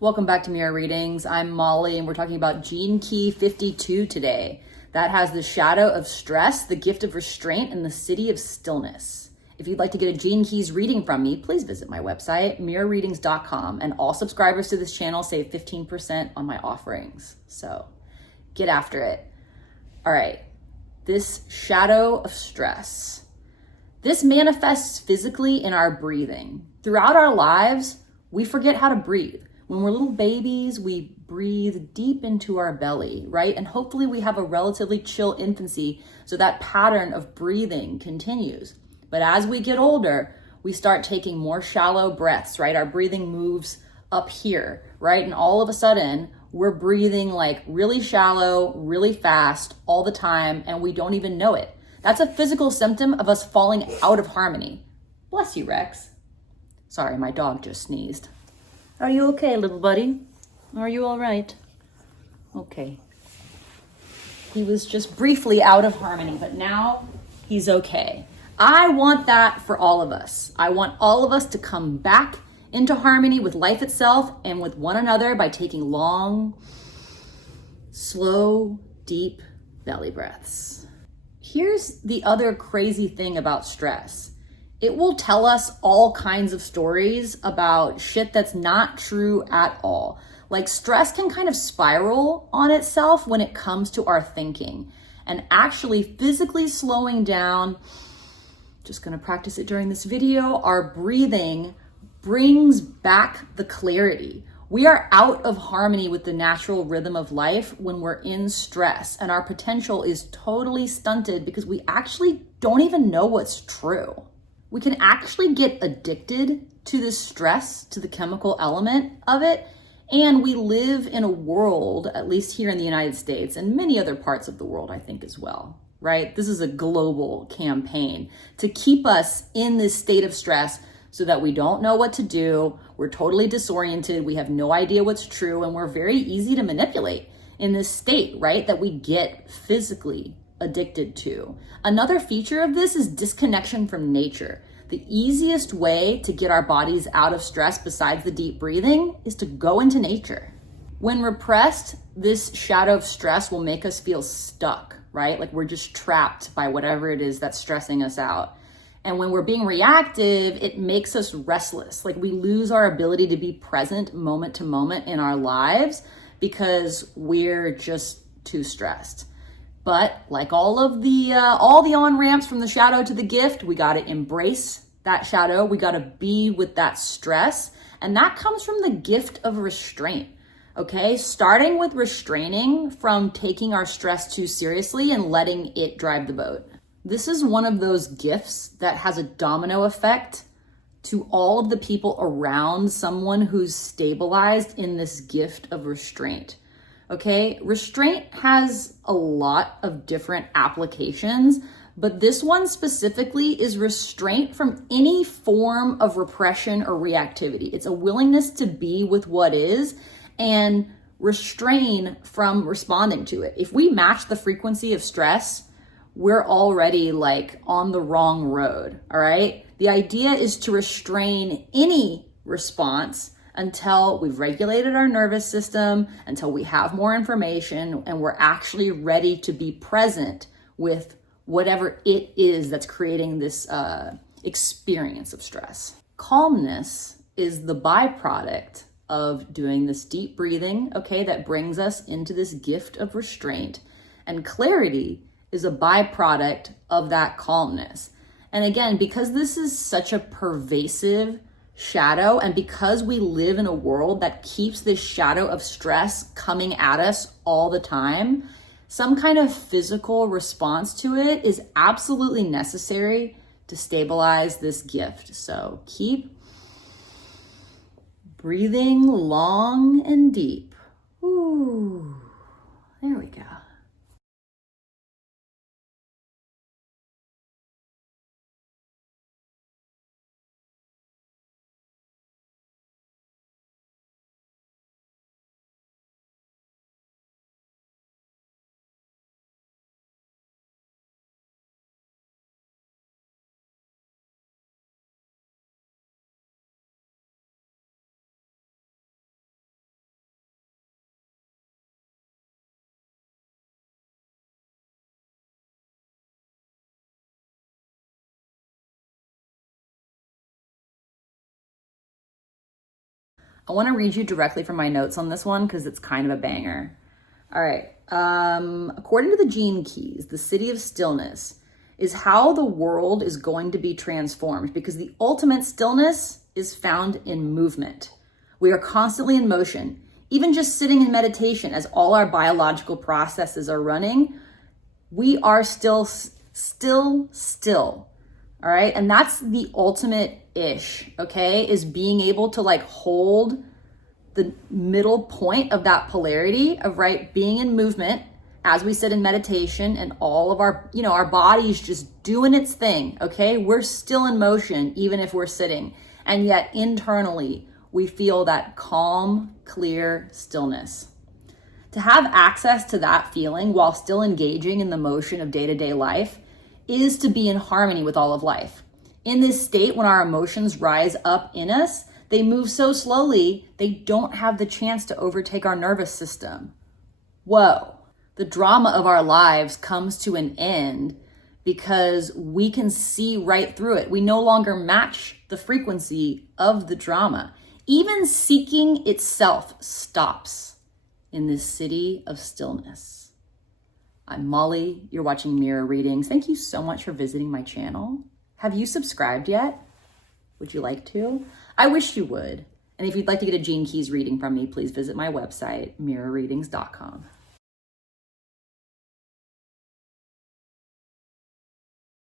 Welcome back to Mirror Readings. I'm Molly and we're talking about Gene Key 52 today. That has the shadow of stress, the gift of restraint, and the city of stillness. If you'd like to get a Gene Keys reading from me, please visit my website, mirrorreadings.com, and all subscribers to this channel save 15% on my offerings. So get after it. All right, this shadow of stress. This manifests physically in our breathing. Throughout our lives, we forget how to breathe. When we're little babies, we breathe deep into our belly, right? And hopefully we have a relatively chill infancy, so that pattern of breathing continues. But as we get older, we start taking more shallow breaths, right? Our breathing moves up here, right? And all of a sudden, we're breathing like really shallow, really fast all the time, and we don't even know it. That's a physical symptom of us falling out of harmony. Bless you, Rex. Sorry, my dog just sneezed. Are you okay, little buddy? Are you all right? Okay. He was just briefly out of harmony, but now he's okay. I want that for all of us. I want all of us to come back into harmony with life itself and with one another by taking long, slow, deep belly breaths. Here's the other crazy thing about stress. It will tell us all kinds of stories about shit that's not true at all. Like, stress can kind of spiral on itself when it comes to our thinking. And actually physically slowing down, just gonna practice it during this video, our breathing brings back the clarity. We are out of harmony with the natural rhythm of life when we're in stress, and our potential is totally stunted because we actually don't even know what's true. We can actually get addicted to the stress, to the chemical element of it. And we live in a world, at least here in the United States and many other parts of the world, I think as well, right? This is a global campaign to keep us in this state of stress so that we don't know what to do. We're totally disoriented. We have no idea what's true. And we're very easy to manipulate in this state, right? That we get physically addicted to. Another feature of this is disconnection from nature. The easiest way to get our bodies out of stress besides the deep breathing is to go into nature. When repressed, this shadow of stress will make us feel stuck, right? Like we're just trapped by whatever it is that's stressing us out. And when we're being reactive, it makes us restless. Like we lose our ability to be present moment to moment in our lives because we're just too stressed. But like all the on-ramps from the shadow to the gift, we got to embrace that shadow. We got to be with that stress. And that comes from the gift of restraint. Okay, starting with restraining from taking our stress too seriously and letting it drive the boat. This is one of those gifts that has a domino effect to all of the people around someone who's stabilized in this gift of restraint. Okay, restraint has a lot of different applications, but this one specifically is restraint from any form of repression or reactivity. It's a willingness to be with what is and restrain from responding to it. If we match the frequency of stress, we're already like on the wrong road, all right? The idea is to restrain any response until we've regulated our nervous system, until we have more information, and we're actually ready to be present with whatever it is that's creating this experience of stress. Calmness is the byproduct of doing this deep breathing, okay, that brings us into this gift of restraint. And clarity is a byproduct of that calmness. And again, because this is such a pervasive shadow, and because we live in a world that keeps this shadow of stress coming at us all the time, some kind of physical response to it is absolutely necessary to stabilize this gift. So keep breathing long and deep. Ooh, there we go. I want to read you directly from my notes on this one because it's kind of a banger. All right. According to the Gene Keys, the city of stillness is how the world is going to be transformed, because the ultimate stillness is found in movement. We are constantly in motion. Even just sitting in meditation, as all our biological processes are running, we are still. All right. And that's the ultimate ish, okay, is being able to like hold the middle point of that polarity of, right, being in movement as we sit in meditation and all of our, our body's just doing its thing, okay? We're still in motion even if we're sitting. And yet internally, we feel that calm, clear stillness. To have access to that feeling while still engaging in the motion of day-to-day life is to be in harmony with all of life. In this state, when our emotions rise up in us, they move so slowly, they don't have the chance to overtake our nervous system. Whoa. The drama of our lives comes to an end because we can see right through it. We no longer match the frequency of the drama. Even seeking itself stops in this city of stillness. I'm Molly. You're watching Mirror Readings. Thank you so much for visiting my channel. Have you subscribed yet? Would you like to? I wish you would. And if you'd like to get a Gene Keys reading from me, please visit my website, mirrorreadings.com.